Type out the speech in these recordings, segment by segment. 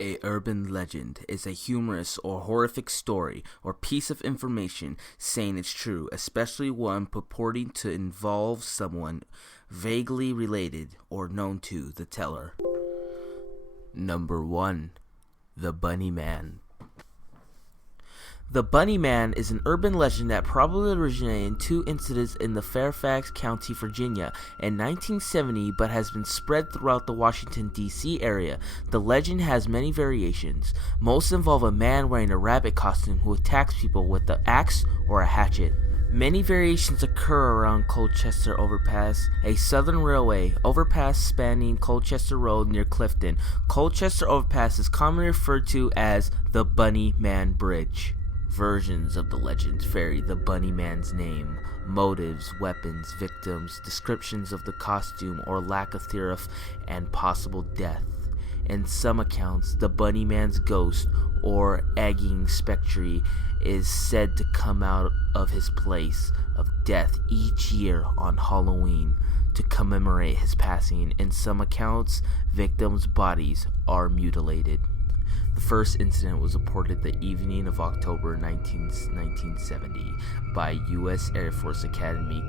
A urban legend is a humorous or horrific story or piece of information saying it's true, especially one purporting to involve someone vaguely related or known to the teller. Number 1. The Bunny Man. The Bunny Man is an urban legend that probably originated in two incidents in the Fairfax County, Virginia in 1970 but has been spread throughout the Washington, D.C. area. The legend has many variations. Most involve a man wearing a rabbit costume who attacks people with an axe or a hatchet. Many variations occur around Colchester Overpass, a Southern Railway overpass spanning Colchester Road near Clifton. Colchester Overpass is commonly referred to as the Bunny Man Bridge. Versions of the legends vary: the Bunny Man's name, motives, weapons, victims, descriptions of the costume or lack of thereof, and possible death. In some accounts, the Bunny Man's ghost or egging spectre is said to come out of his place of death each year on Halloween to commemorate his passing. In some accounts, victims' bodies are mutilated. The first incident was reported the evening of October 1970 by U.S. Air Force Academy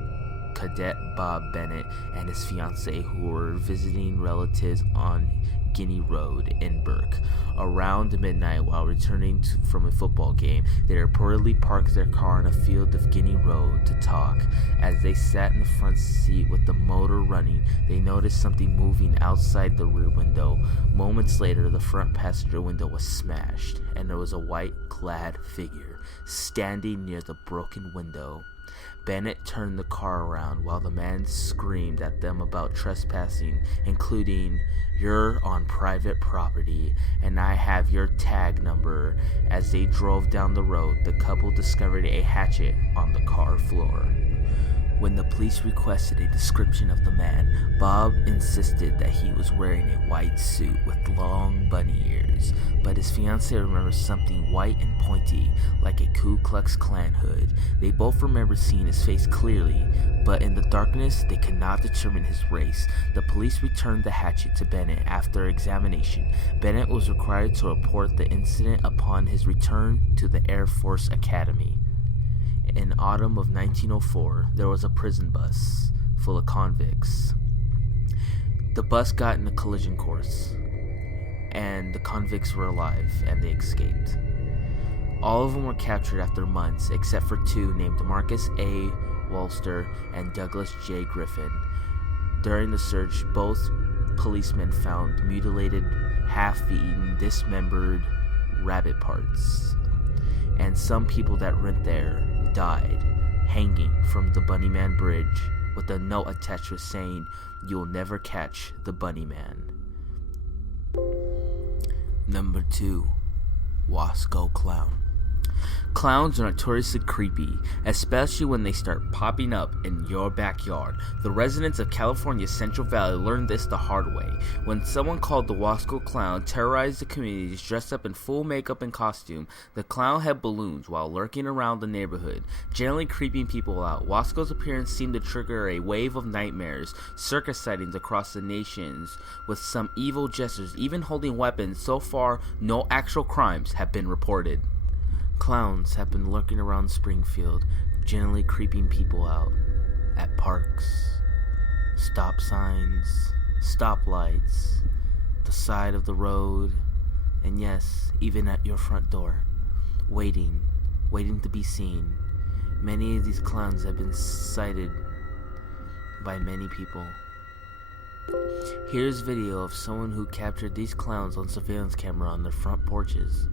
Cadet Bob Bennett and his fiancée, who were visiting relatives on Guinea Road in Burke. Around midnight, while returning from a football game, they reportedly parked their car on a field of Guinea Road to talk. As they sat in the front seat with the motor running, they noticed something moving outside the rear window. Moments later, the front passenger window was smashed, and there was a white-clad figure standing near the broken window. Bennett turned the car around while the man screamed at them about trespassing, including, "You're on private property, and I have your tag number." As they drove down the road, the couple discovered a hatchet on the car floor. When the police requested a description of the man, Bob insisted that he was wearing a white suit with long bunny ears, but his fiancée remembers something white and pointy, like a Ku Klux Klan hood. They both remember seeing his face clearly, but in the darkness they could not determine his race. The police returned the hatchet to Bennett after examination. Bennett was required to report the incident upon his return to the Air Force Academy. In autumn of 1904, there was a prison bus full of convicts. The bus got in a collision course, and the convicts were alive, and they escaped. All of them were captured after months, except for two named Marcus A. Wolster and Douglas J. Griffin. During the search, both policemen found mutilated, half-eaten, dismembered rabbit parts, and some people that went there died hanging from the Bunny Man Bridge with a note attached to it saying, "You'll never catch the Bunny Man." Number 2. Wasco Clown. Clowns are notoriously creepy, especially when they start popping up in your backyard. The residents of California's Central Valley learned this the hard way, when someone called the Wasco Clown terrorized the communities dressed up in full makeup and costume. The clown had balloons while lurking around the neighborhood, generally creeping people out. Wasco's appearance seemed to trigger a wave of nightmares, circus sightings across the nations, with some evil jesters even holding weapons. So far, no actual crimes have been reported. Clowns have been lurking around Springfield, generally creeping people out. At parks, stop signs, stoplights, the side of the road, and yes, even at your front door. Waiting to be seen. Many of these clowns have been sighted by many people. Here's video of someone who captured these clowns on surveillance camera on their front porches.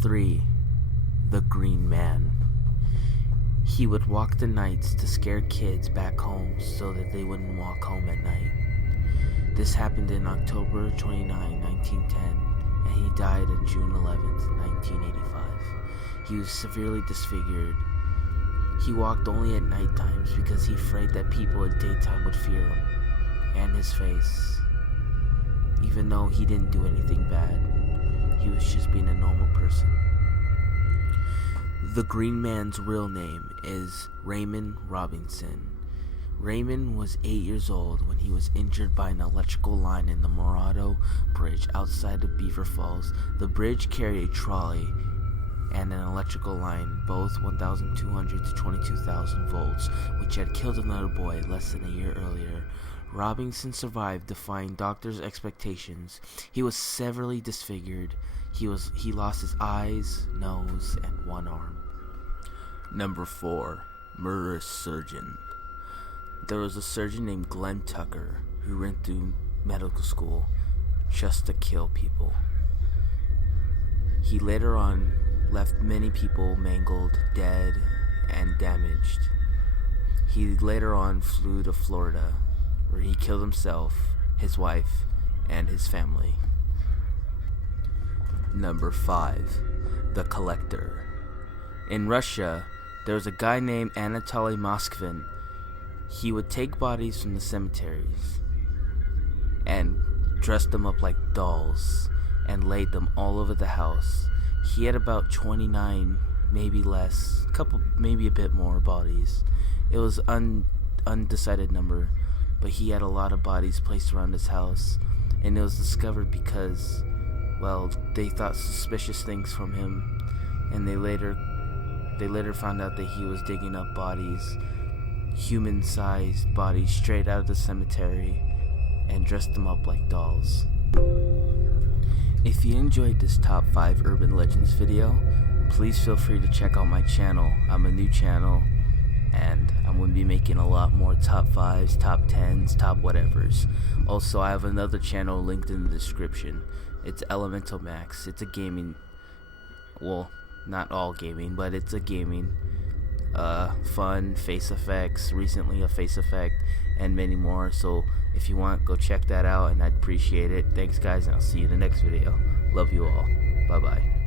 3. The Green Man. He would walk the nights to scare kids back home so that they wouldn't walk home at night. This happened in October 29, 1910, and he died on June 11, 1985. He was severely disfigured. He walked only at night times because he afraid that people at daytime would fear him and his face. Even though he didn't do anything bad, he was just being a normal person. The Green Man's real name is Raymond Robinson. Raymond was 8 years old when he was injured by an electrical line in the Morado Bridge outside of Beaver Falls. The bridge carried a trolley and an electrical line, both 1,200 to 22,000 volts, which had killed another boy less than a year earlier. Robinson survived, defying doctors' expectations. He was severely disfigured. He lost his eyes, nose, and one arm. Number 4. Murderous Surgeon. There was a surgeon named Glenn Tucker who went through medical school just to kill people. He later on left many people mangled, dead, and damaged. He later on flew to Florida, where he killed himself, his wife, and his family. Number 5. The Collector. In Russia, there was a guy named Anatoly Moskvin. He would take bodies from the cemeteries and dress them up like dolls and laid them all over the house. He had about 29, maybe less, maybe a bit more bodies. It was undecided number, but he had a lot of bodies placed around his house, and it was discovered because, well, they thought suspicious things from him, and they later found out that he was digging up bodies, human-sized bodies, straight out of the cemetery and dressed them up like dolls. If you enjoyed this top 5 urban legends video, please feel free to check out my channel. I'm a new channel, and I'm going to be making a lot more top 5s, top 10s, top whatevers. Also, I have another channel linked in the description. It's Elemental Max. It's a gaming, well, not all gaming, but it's a gaming, fun, face effects, recently a face effect, and many more. So if you want, go check that out, and I'd appreciate it. Thanks guys, and I'll see you in the next video. Love you all. Bye bye.